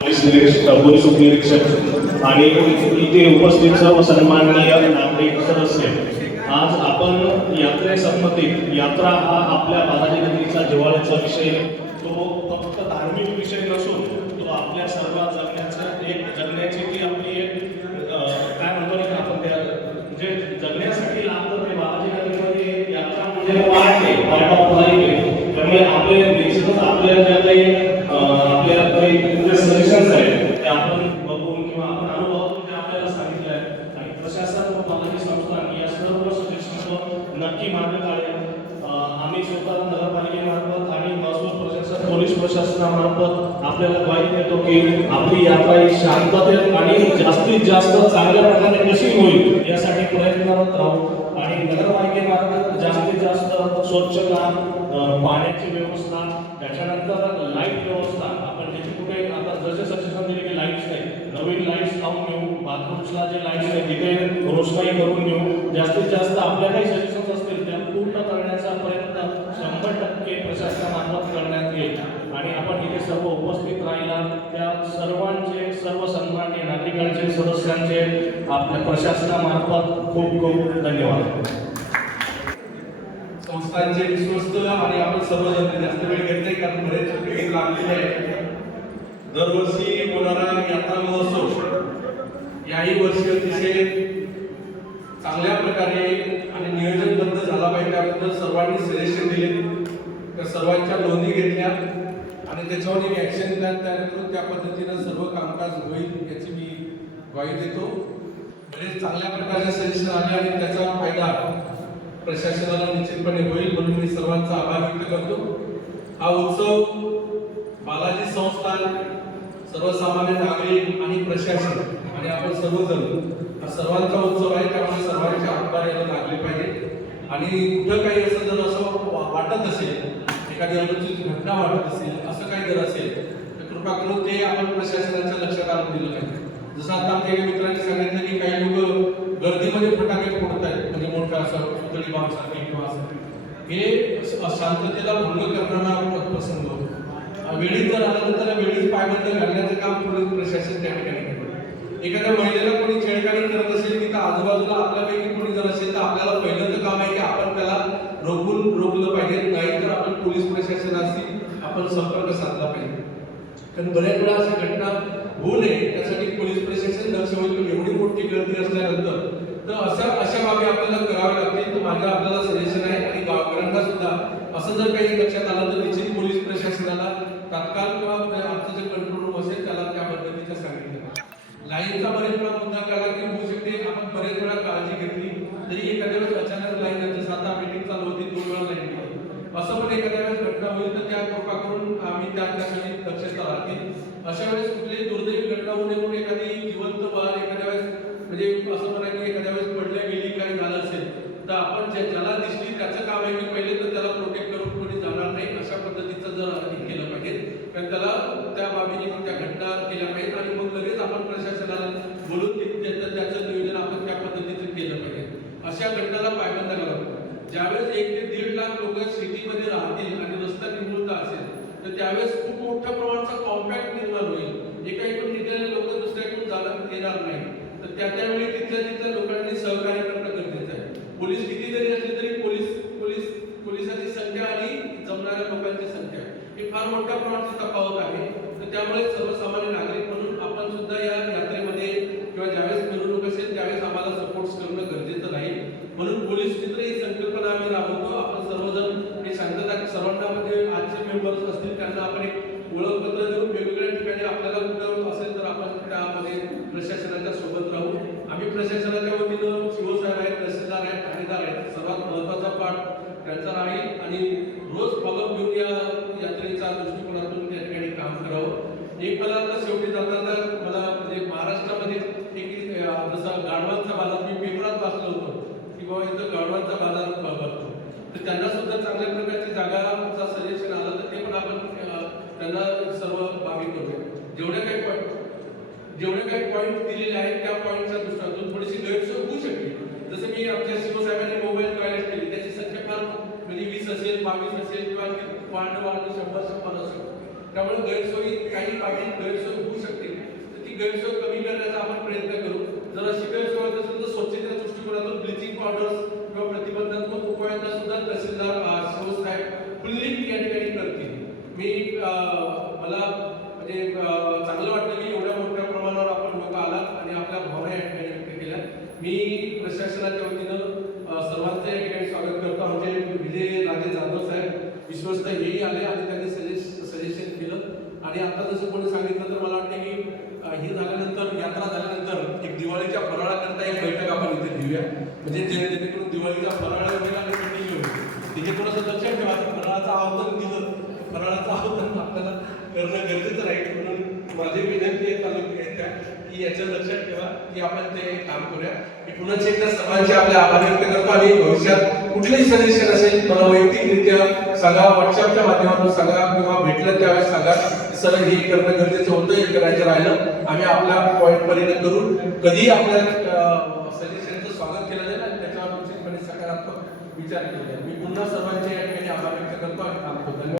Police निरीक्षक police उपनिरीक्षक आणि इथे उपस्थित सर्व सन्माननीय नागरिक सदस्य. आज आपण यात्रेसंबंधित यात्रा हा आपल्या बालाजी नगरीचा जिव्हाळ्याचा विषय. तो फक्त धार्मिक विषय नसून तो आपल्या सर्व जगण्याचा एक जगण्याची ती आपली एक काय म्हणतो ना आपण त्या म्हणजे जगण्यासाठी लागतं ते बालाजी नगरीमध्ये यात्रा म्हणजे वाढते आहे? त्यामुळे आपले निश्चितच आपल्या ज्या काही बालाजी संस्थान या सर्व सजेशन्सवर नक्की मार्ग काढेल. आम्ही स्वतः नगरपालिकेमार्फत आणि महसूल प्रशासन पोलीस प्रशासनामार्फत आपल्याला ग्वाही देतो की आपली यात्रा ही शांततेत आणि जास्तीत जास्त चांगल्या प्रकारे कशी होईल यासाठी प्रयत्नरत राहू. आणि नगरपालिकेमार्फत जास्तीत जास्त स्वच्छता पाण्याची व्यवस्था त्याच्यानंतर लाइट व्यवस्था. आपण जिथे कुठे आता जसे सजेशन दिले की लाईट्स नाही. नवीन लाईट्स लावून घेऊ. बाथरूम्सला जे लाईट्स आहे तिथे रोषणाई करून घेऊ. जास्तीत जास्त आपल्या काही सजेशन्स असतील त्या पूर्ण करण्याचा प्रयत्न शंभर टक्के प्रशासनामार्फत करण्यात येईल. आणि आपण इथे सर्व उपस्थित राहिला. त्या सर्वांचे सर्व सन्मान्य नागरिकांचे सदस्यांचे आपल्या प्रशासनामार्फत खूप खूप धन्यवाद. संस्थांचे विश्वस्त आणि आपण सर्वजण जास्त वेळ घेत नाही कारण बरेच वेळ लागलेले आहे दरवर्षी होणारा यात्रा महोत्सव याही वर्षी अतिशय चांगल्या प्रकारे आणि नियोजनबद्ध झाला पाहिजे त्याबद्दल सर्वांनी सजेशन दिले. त्या सर्वांच्या नोंदी घेतल्या आणि त्याच्यावर एक ॲक्शन प्लॅन तयार करून त्या पद्धतीनं सर्व कामकाज होईल याची मी ग्वाही देतो. बरेच चांगल्या प्रकारचे सजेशन आले आणि त्याचा फायदा प्रशासनाला निश्चितपणे होईल म्हणून मी सर्वांचा आभार व्यक्त करतो. हा उत्सव बालाजी संस्थान सर्वसामान्य नागरिक आणि प्रशासन आणि आपण सर्वजण हा सर्वांचा उत्सव आहे त्यामुळे सर्वांची हातभार याला लागले पाहिजे. आणि कुठं काही असं जर असं वाटत असेल एखादी अनुचित घटना वाटत असेल असं काही जर असेल तर कृपा करून ते आपण प्रशासनाच्या लक्षात आणून दिलं पाहिजे. जसं आता आमच्या एका मित्रांनी सांगितलं की काही लोक गर्दीमध्ये फटाके फोडत आहेत म्हणजे मोठा असं पुतळी बॉम्ब किंवा असं. हे शांततेला भंग करणारा प्रसंग. होतो. जर आला तर त्याला वेळीच पायबंद घालण्याचं काम पोलीस प्रशासन त्या ठिकाणी एखाद्या महिलेला कोणी छेडखानी करत असेल तिथं आजूबाजूला आपल्यापैकी कोणी जर असेल तर आपल्याला पहिलं तर काम आहे की आपण त्याला रोखून रोखलं पाहिजे नाही तर आपण पोलीस प्रशासनाशी आपण संपर्क साधला पाहिजे. कारण बऱ्याच वेळा अशा घटना होऊ नये त्यासाठी पोलीस प्रशासन लक्ष होईल एवढी मोठी गर्दी असल्यानंतर तर अशा अशा बाबी आपल्याला कराव्या लागतील तर माझं आपल्याला सजेशन आहे आणि गावकऱ्यांना सुद्धा असं जर काही लक्षात आलं तर निश्चित पोलीस प्रशासनाला तात्काळ किंवा आमचं जे कंट्रोल रूम असेल त्याला लाईनचा बरेच वेळा मुद्दा कळला की होऊ शकते आपण बरेच वेळा काळजी घेतली तरी एखाद्या वेळेस अचानक लाईन जाते सात मीटिंग चालू होती दोन वेळा लाईन असं पण एखाद्या वेळेस घटना होईल तर त्या कृपा करून आम्ही त्या ठिकाणी दक्षता राहतील अशा वेळेस कुठलीही दुर्दैवी घटना होऊ नये म्हणून एखादी जिवंत बाळ एखाद्या वेळेस म्हणजे असं म्हणा की एखाद्या वेळेस पडल्या गेली काही झालं असेल तर आपण ज्याला दिसली त्याचं काम आहे की पहिले तर त्याला प्रोटेक्ट करून कोणी जाणार नाही अशा पद्धतीचं जर हे केलं पाहिजे कारण त्याला त्या बाबीने मग त्या घटना केल्या पाहिजेत आणि मग लगेच आपण प्रशासनाला बोलून ते- त्याचं त्याचं नियोजन आपण त्या पद्धतीचं केलं पाहिजे अशा घटनाला पायबंद करावा ज्यावेळेस एक ते दीड लाख लोक सिटीमध्ये राहतील आणि रस्ता निमुळता असेल तर त्यावेळेस खूप मोठ्या प्रमाणाचा कॉम्पॅक्ट निर्माण होईल. एका इकडून निघालेले लोक दुसऱ्याकडून जाणार येणार नाही तर त्या त्यावेळी तिथल्या तिथल्या लोकांनी सहकार्य करणं गरजेचं आहे. पोलीस किती जरी असले तरी पोलीस पोलीस पोलिसांची संख्या आणि जमणाऱ्या लोकांची संख्या ही फार मोठ्या प्रमाणाची तफावत आहे. तर त्यामुळे सर्वसामान्य नागरिक म्हणून आपण सुद्धा या यात्रेमध्ये किंवा ज्यावेळेस मिरवणूक असेल त्यावेळेस आम्हाला सपोर्ट करणं गरजेचं राहील म्हणून पोलीस मित्र ही संकल्पना आम्ही राबवतो. आपण सर्वजण हे शांतता सर्वांना म्हणजे आजचे मेंबर्स असतील त्यांना आपण एक ओळखपत्र देऊन वेगवेगळ्या ठिकाणी आपल्याला कुठं असेल तर आपण त्यामध्ये प्रशासनाच्या सोबत राहू. आम्ही प्रशासनाच्या वतीनं शिवसाहेब आहेत तहसीलदार आहेत ठाणेदार आहेत. सर्वात महत्त्वाचा पाठ त्यांचा राहील आणि रोज फॉलोअप घेऊन या यात्रेच्या दृष्टिकोनातून त्या ठिकाणी काम करावं. एक मला आता शेवटी जाताना मला म्हणजे महाराष्ट्रामध्ये एक जसा जसं गाढवांचा बाजार मी पेपरात वाचलं होतं. किंवा इथं गावडांचा बाजार भरतो तर त्यांना सुद्धा चांगल्या प्रकारची जागाचा सजेशन आलं तर ते पण आपण त्यांना सर्व बाबी करूया जेवढ्या काही पॉईंट जेवढे काही पॉईंट दिलेले आहेत त्या पॉईंटच्या दृष्टीतून थोडीशी गैरसोय होऊ शकते. जसं मी आमच्या शिवसाहेबांनी मोबाईल टॉयलेट केली त्याची संख्या फार म्हणजे वीस असेल बावीस असेल किंवा वाढणं वाढणं शंभर शंभर असेल. त्यामुळे गैरसोयी काही बाबी गैरसोय होऊ शकते. तर ती गैरसोय कमी करण्याचा आपण प्रयत्न करू जर अशी गैरसोय होत असेल तर स्वच्छतेच्या दृष्टिकोनातून ब्लिचिंग पावडर्स किंवा प्रतिबंधात्मक उपायांना सुद्धा तहसीलदार अ, शिव साहेब फुल्ली या ठिकाणी करतील मी अ, मला म्हणजे चांगलं वाटलं की एवढ्या मोठ्या प्रमाणावर आपण लोक आलात आणि आपल्या भावना या ठिकाणी व्यक्त केल्या मी प्रशासनाच्या वतीनं सर्वांचं या ठिकाणी स्वागत करतो. आमचे विजय राजे जाधव साहेब विश्वस्त हेही आले आणि त्यांनी सजेस्ट सजेशन केलं. आणि आता जसं कोणी सांगितलं तर मला वाटतं की हे झाल्यानंतर यात्रा झाल्यानंतर एक दिवाळीच्या फराळाकरता एक बैठक आपण इथे घेऊया. म्हणजे जेणेकरून दिवाळीचा फराळ होईल आणि होईल तिथे थोडंसं लक्षात ठेवा की फराळाचं आवाहन दिलं फराळाचं आवाहन आपल्याला करणं गरजेचं राहील म्हणून माझी विनंती आहे तालुक्याच्या की याच्या लक्षात ठेवा की आपण ते काम करूया. मी पुन्हा एकदा सर्वांचे आपले आभार व्यक्त करतो आणि भविष्यात कुठलेही सजेशन असेल मला वैयक्तिकरित्या सांगा व्हॉट्सअपच्या माध्यमातून सांगा किंवा भेटलं त्यावेळेस सांगा. सर हे करणं गरजेचं होतं हे करायचं राहिलं. आम्ही आपल्या पॉईंट पर्यंत करून कधीही आपल्या सजेशनचं स्वागत केलं जाईल आणि त्याच्यावर निश्चितपणे सकारात्मक विचार केला जाईल. मी पुन्हा सर्वांचे या ठिकाणी आभार व्यक्त करतो आणि थांबतो.